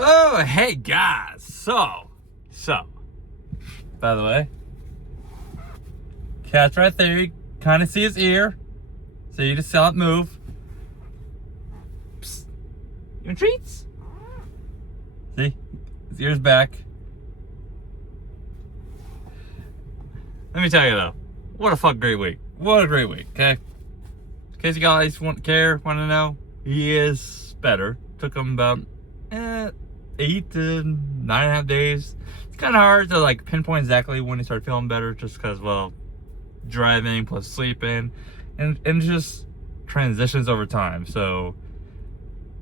Oh, hey guys. By the way, cat's right there. You kind of see his ear, so you just saw it move. Psst. You want treats? See, his ear's back. Let me tell you though, what a fucking great week. What a great week. Okay. In case you guys want to know, he is better. Took him about 8 to 9.5 days. It's kind of hard to like pinpoint exactly when he started feeling better, just because, well, driving plus sleeping, and just transitions over time. So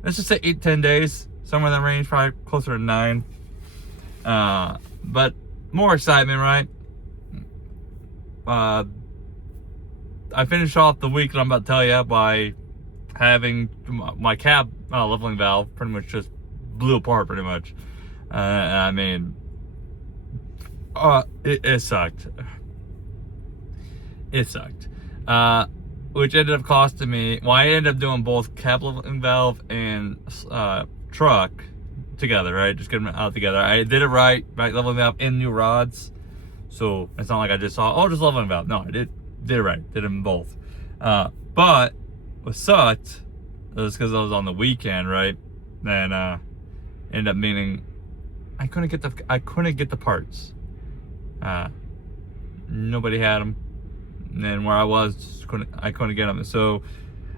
let's just say 8-10 days, somewhere in that range, probably closer to 9. But more excitement, right? I finished off the week that I'm about to tell you by having my cab leveling valve pretty much just blew apart pretty much. I mean, it sucked. It sucked. Which ended up costing me, well, I ended up doing both cab leveling valve and truck together, right? Just get them out together. I did it right leveling valve and new rods. So it's not like I just saw, oh, just leveling valve. No, I did it right. Did them both. But what sucked was because I was on the weekend, right? And ended up meaning I couldn't get the parts. Nobody had them. And then where I was, I couldn't get them. So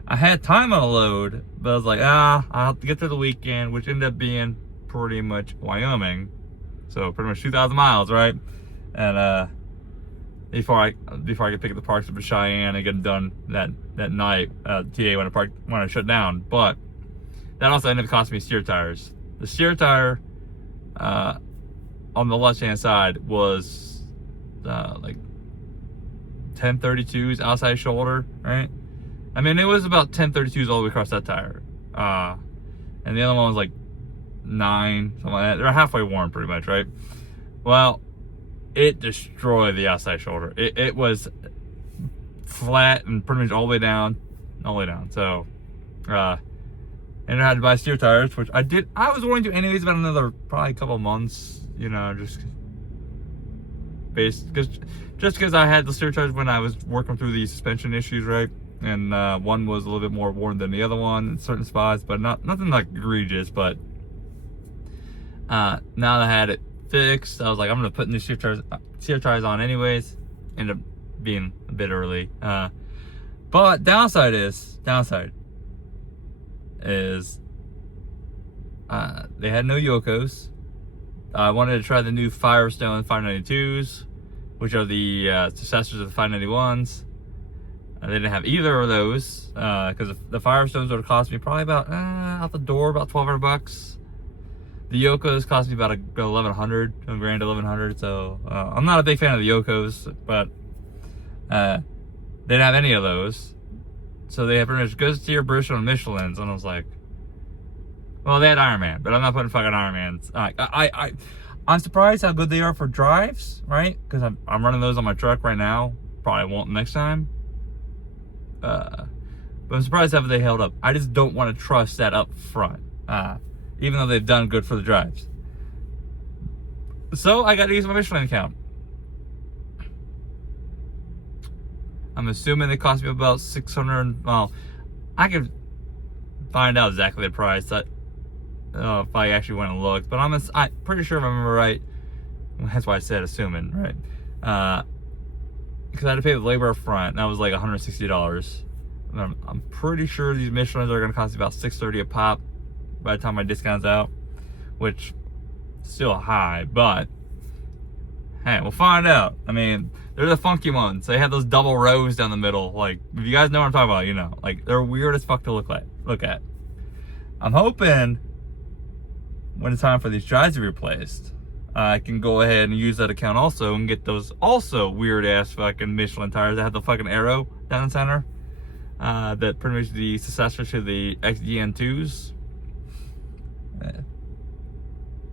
I had time on a load, but I was like, I'll have to get through the weekend, which ended up being pretty much Wyoming. So pretty much 2,000 miles, right? And before I could pick up the parts up in Cheyenne and get them done that night, TA when I shut down. But that also ended up costing me steer tires. The steer tire on the left hand side was like 1032s outside shoulder, right? I mean, it was about 1032s all the way across that tire, and the other one was like 9, something like that. They're halfway worn pretty much, right? Well, it destroyed the outside shoulder. It was flat and pretty much all the way down. So and I had to buy steer tires, which I did. I was going to anyways, about another probably couple months, you know, just because I had the steer tires when I was working through the suspension issues, right? And one was a little bit more worn than the other one in certain spots, but nothing like egregious. But now that I had it fixed, I was like, I'm gonna put new steer tires on anyways. Ended up being a bit early. But downside is they had no Yokos. I wanted to try the new Firestone 592s, which are the successors of the 591s. They didn't have either of those because the Firestones would have cost me probably about out the door about $1,200. The Yokos cost me about $1,100, $1,100. So I'm not a big fan of the Yokos, but they didn't have any of those. So they have pretty much good steer, Bristol, and Michelin's, and I was like, well, they had Ironman, but I'm not putting fucking Ironmans. I'm surprised how good they are for drives, right? Because I'm running those on my truck right now. Probably won't next time. But I'm surprised how they held up. I just don't want to trust that up front, even though they've done good for the drives. So I got to use my Michelin account. I'm assuming they cost me about $600. Well, I could find out exactly the price. If I actually went and looked, but I'm pretty sure if I remember right. That's why I said assuming, right? Because I had to pay the labor up front, and that was like $160. I'm pretty sure these Michelins are going to cost me about $630 a pop by the time my discount's out, which is still high, but hey, we'll find out. I mean, they're the funky ones. They have those double rows down the middle. Like, if you guys know what I'm talking about, you know. Like, they're weird as fuck to look at. I'm hoping when it's time for these drives to be replaced, I can go ahead and use that account also and get those also weird ass fucking Michelin tires that have the fucking arrow down the center. That pretty much the successor to the XDN2s.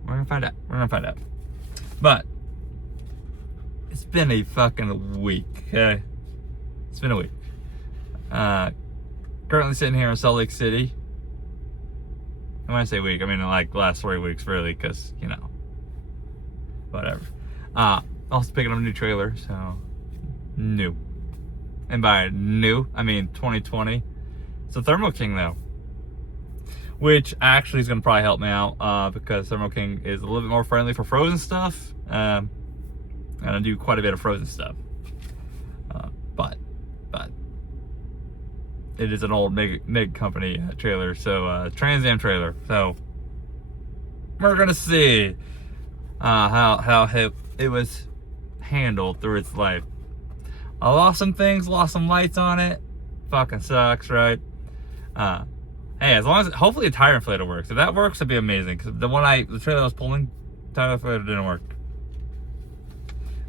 We're gonna find out. But it's been a fucking week, okay? It's been a week. Currently sitting here in Salt Lake City. And when I say week, I mean like the last 3 weeks, really, because, you know, whatever. Also picking up a new trailer, so new. And by new, I mean 2020. It's a Thermo King, though, which actually is going to probably help me out because Thermo King is a little bit more friendly for frozen stuff. And I do quite a bit of frozen stuff. But it is an old MIG company trailer, so Trans Am trailer. So we're gonna see how it was handled through its life. I lost some things, lost some lights on it. Fucking sucks, right? Hey, as long as hopefully a tire inflator works. If that works, it'd be amazing. Because the trailer I was pulling, tire inflator didn't work.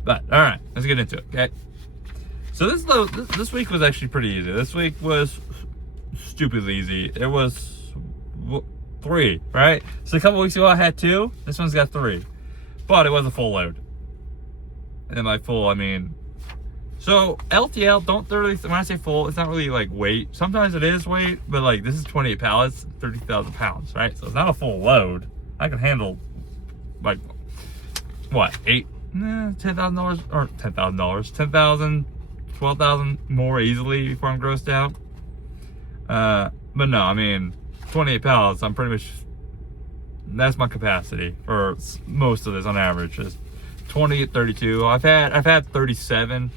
But all right, let's get into it. Okay. So this week was actually pretty easy. This week was stupidly easy. It was 3, right? So a couple weeks ago I had 2. This one's got 3, but it was a full load. And by full, I mean, so LTL, don't really, when I say full, it's not really like weight. Sometimes it is weight, but like this is 28 pallets, 30,000 pounds, right? So it's not a full load. I can handle like what, $10,000 or $10,000, 10,000. 12,000 more easily before I'm grossed out. But no, I mean, 28 pallets, I'm pretty much, that's my capacity for most of this on average, is 20 at 32. I've had 37,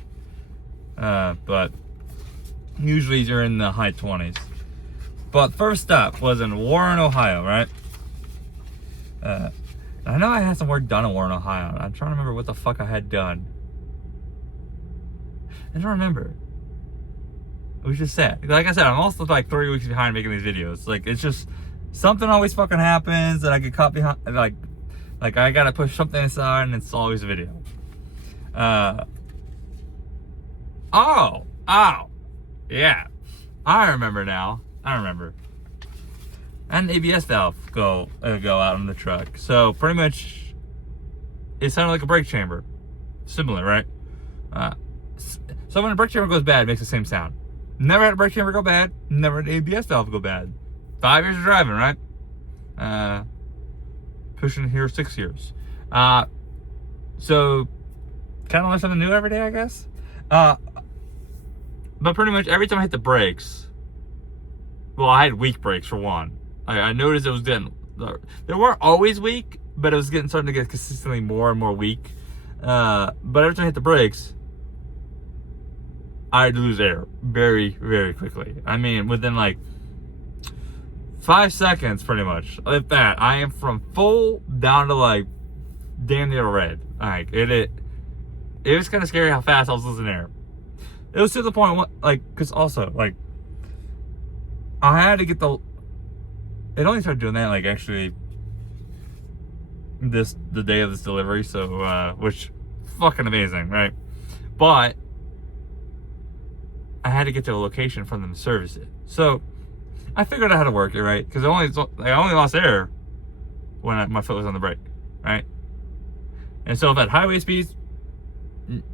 but usually you're in the high 20s. But first stop was in Warren, Ohio, right? I know I had some work done in Warren, Ohio. I'm trying to remember what the fuck I had done. I don't remember. It was just sad. Like I said, I'm also like 3 weeks behind making these videos. Like, it's just something always fucking happens that I get caught behind. Like I gotta push something aside, and it's always a video. Oh, yeah. I remember now. I remember. And an ABS valve go out on the truck. So pretty much, it sounded like a brake chamber. Similar, right? So when a brake chamber goes bad, it makes the same sound. Never had a brake chamber go bad. Never had an ABS valve go bad. 5 years of driving, right? Pushing here 6 years. So kind of learn something new every day, I guess. But pretty much every time I hit the brakes, well, I had weak brakes for one. I noticed it was getting, they weren't always weak, but it was starting to get consistently more and more weak. But every time I hit the brakes, I'd lose air very, very quickly. I mean, within like 5 seconds, pretty much. Like that, I am from full down to like damn near red. Like it was kind of scary how fast I was losing air. It was to the point, like, because also like I had to get it only started doing that like actually the day of this delivery. So which fucking amazing, right? But I had to get to a location for them to service it. So I figured out how to work it, right? Because I only lost air when my foot was on the brake, right? And so if at highway speeds,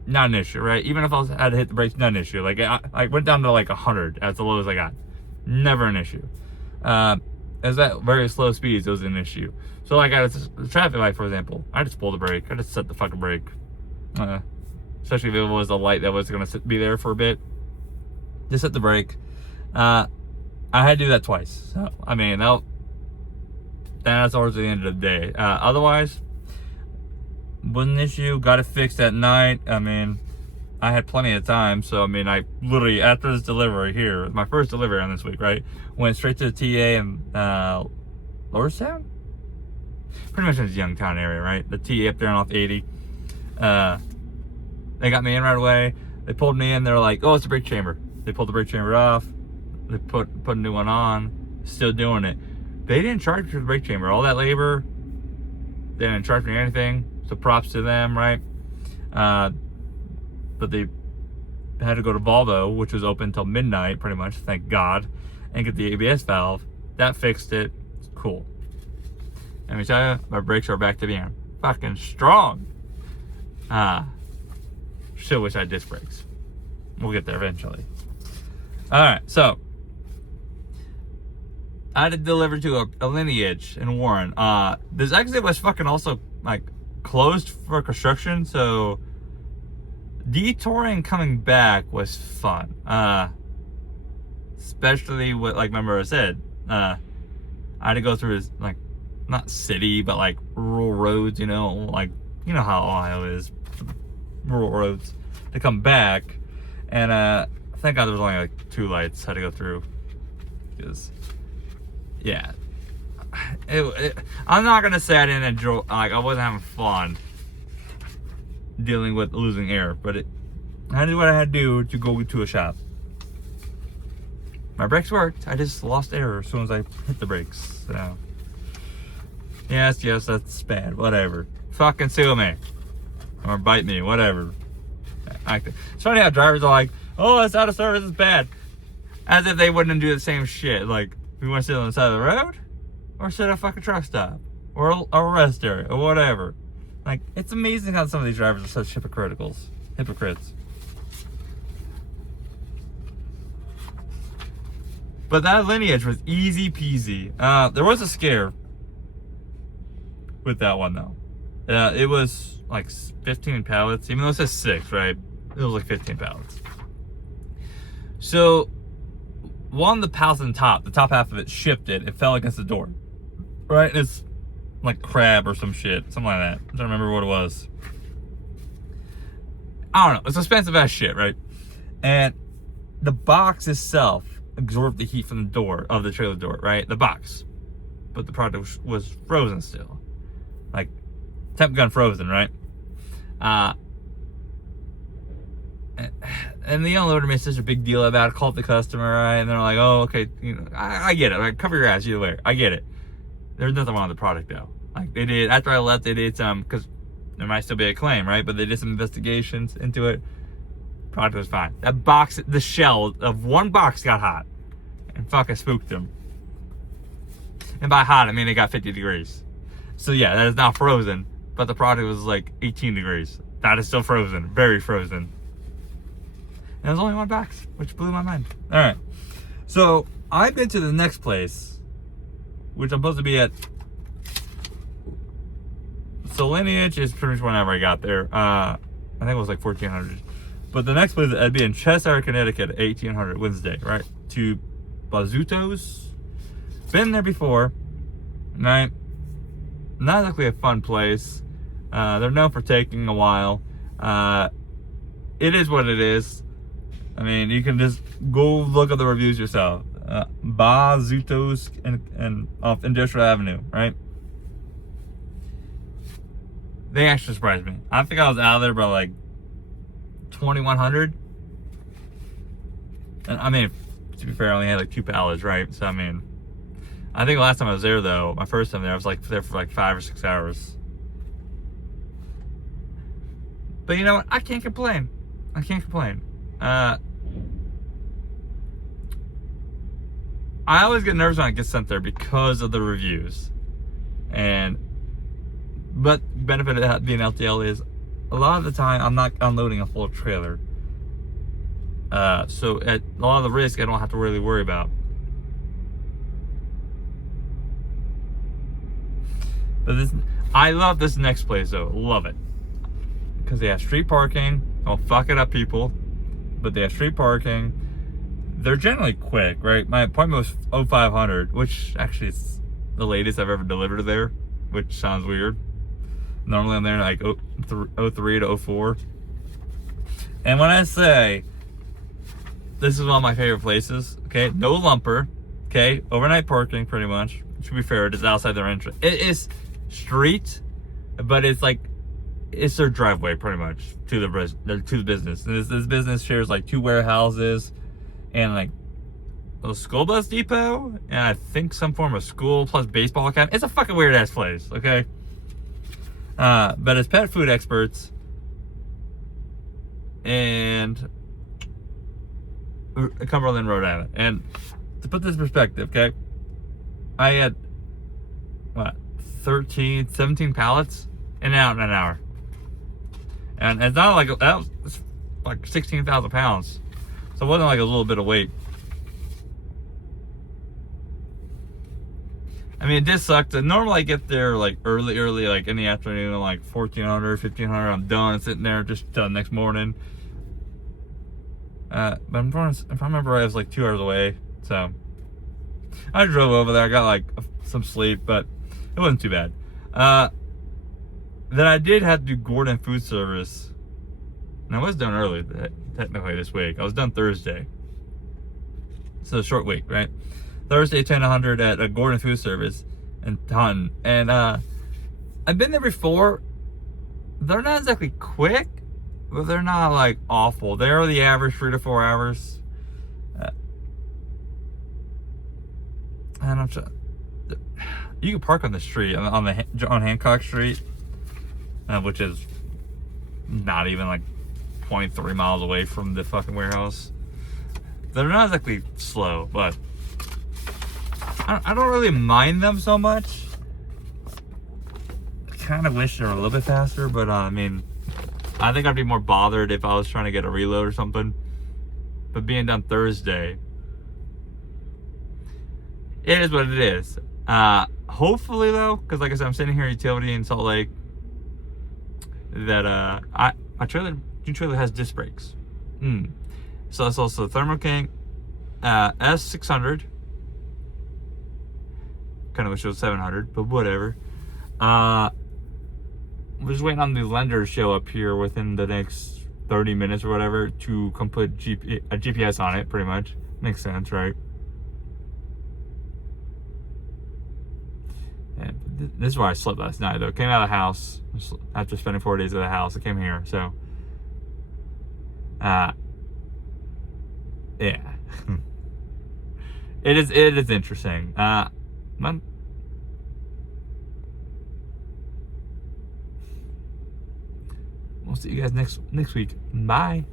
not an issue, right? Even if I had to hit the brakes, not an issue. Like I went down to like 100 as the low as I got. Never an issue. As at very slow speeds, it was an issue. So like at the traffic light, for example, I just pulled the brake. I just set the fucking brake. Especially if it was a light that was gonna be there for a bit. Just hit the brake. I had to do that twice. So, I mean, that's towards the end of the day. Otherwise, wasn't an issue. Got it fixed at night. I mean, I had plenty of time. So, I mean, I literally, after this delivery here, my first delivery on this week, right? Went straight to the TA in Lordstown? Pretty much in the Youngtown area, right? The TA up there off 80. They got me in right away. They pulled me in. They're like, oh, it's a brake chamber. They pulled the brake chamber off. They put a new one on. Still doing it. They didn't charge me for the brake chamber. All that labor, they didn't charge me anything. So props to them, right? But they had to go to Volvo, which was open until midnight, pretty much, thank God, and get the ABS valve. That fixed it. Cool. Let me tell you, my brakes are back to being fucking strong. Still wish I had disc brakes. We'll get there eventually. Alright, so I had to deliver to a Lineage in Warren. This exit was fucking also like closed for construction, so detouring coming back was fun. Especially what, like, remember I said, I had to go through this, like, not city, but like rural roads, you know, like, you know how Ohio is, rural roads, to come back. And thank God there was only like 2 lights I had to go through, because yeah, I'm not gonna say I didn't enjoy, like, I wasn't having fun dealing with losing air, but I did what I had to do to go to a shop. My brakes worked, I just lost air as soon as I hit the brakes. So yes, that's bad, whatever. Fucking sue me or bite me, whatever. It's funny how drivers are like, oh, it's out of service, it's bad, as if they wouldn't do the same shit. Like, we want to sit on the side of the road, or sit at a fucking truck stop, or a rest area, or whatever. Like, it's amazing how some of these drivers are such hypocrites. But that Lineage was easy peasy. There was a scare with that one though. It was like 15 pallets, even though it says 6, right? It was like 15 pallets. So one of the pallets on top, the top half of it shifted. It fell against the door, right? And it's like crab or some shit, something like that. I don't remember what it was. I don't know. It's expensive ass shit, right? And the box itself absorbed the heat from the door of the trailer door, right? The box, but the product was frozen still, like temp gun frozen, right? And the unloader made such a big deal about it, called the customer, right? And they're like, oh, okay, you know, I get it. Like, cover your ass either way. I get it. There's nothing wrong with the product though. Like, they did, after I left, they did some, because there might still be a claim, right? But they did some investigations into it. Product was fine. That box, the shell of one box got hot and fucking spooked them. And by hot, I mean it got 50 degrees. So yeah, that is now frozen, but the product was like 18 degrees. That is still frozen, very frozen. And there's only one box, which blew my mind. All right, so I've been to the next place, which I'm supposed to be at. So Lineage is pretty much whenever I got there. I think it was like 1400. But the next place, I'd be in Cheshire, Connecticut, 1800 Wednesday, right? To Bazzuto's. Been there before, right? Not exactly a fun place. They're known for taking a while. It is what it is. I mean, you can just go look at the reviews yourself. Bazzuto's and off Industrial Avenue, right? They actually surprised me. I think I was out of there by like 2100. And I mean, to be fair, I only had like 2 pallets, right? So I mean, I think last time I was there though, my first time there, I was like there for like 5 or 6 hours. But you know what? I can't complain. I can't complain. I always get nervous when I get sent there because of the reviews. But benefit of being LTL is a lot of the time I'm not unloading a full trailer. So at a lot of the risk I don't have to really worry about. But I love this next place though. Love it. Because they have street parking. Don't fuck it up, people. But they have street parking. They're generally quick, right? My appointment was 0500, which actually is the latest I've ever delivered there, which sounds weird. Normally I'm there like 03 to 04. And when I say this is one of my favorite places, okay, no lumper, okay, overnight parking pretty much. To be fair, it is outside their entrance. It is street, but it's like, it's their driveway pretty much to the business. And this business shares like 2 warehouses and like a school bus depot and I think some form of school plus baseball academy. It's a fucking weird ass place, okay? But it's pet food experts and Cumberland, Rhode Island. And to put this in perspective, okay, I had what, 17 pallets in and out in an hour. And it's not like that was like 16,000 pounds. So it wasn't like a little bit of weight. I mean, it did suck. Normally I get there like early, like in the afternoon, like 1400, 1500. I'm done sitting there just till the next morning. But if I remember right, it was like 2 hours away. So I drove over there. I got like some sleep, but it wasn't too bad. Then I did have to do Gordon Food Service. And I was done early, technically this week. I was done Thursday. So a short week, right? Thursday, 10 to 100 at a Gordon Food Service in Taunton. And I've been there before. They're not exactly quick, but they're not like awful. They're the average 3 to 4 hours. And I'm sure you can park on the street on Hancock Street, which is not even like 0.3 miles away from the fucking warehouse. They're not exactly slow, but I don't really mind them so much. I kind of wish they were a little bit faster, but I mean, I think I'd be more bothered if I was trying to get a reload or something. But being done Thursday, it is what it is. Hopefully though, because like I said, I'm sitting here at Utility in Salt Lake, that my new trailer has disc brakes. So that's also the Thermo King S600. Kind of wish it was 700, but whatever. We're just waiting on the lender to show up here within the next 30 minutes or whatever to come put a GPS on it, pretty much. Makes sense, right? And this is where I slept last night, though. Came out of the house after spending 4 days at the house. I came here, so yeah. It is interesting. We'll see you guys next week. Bye.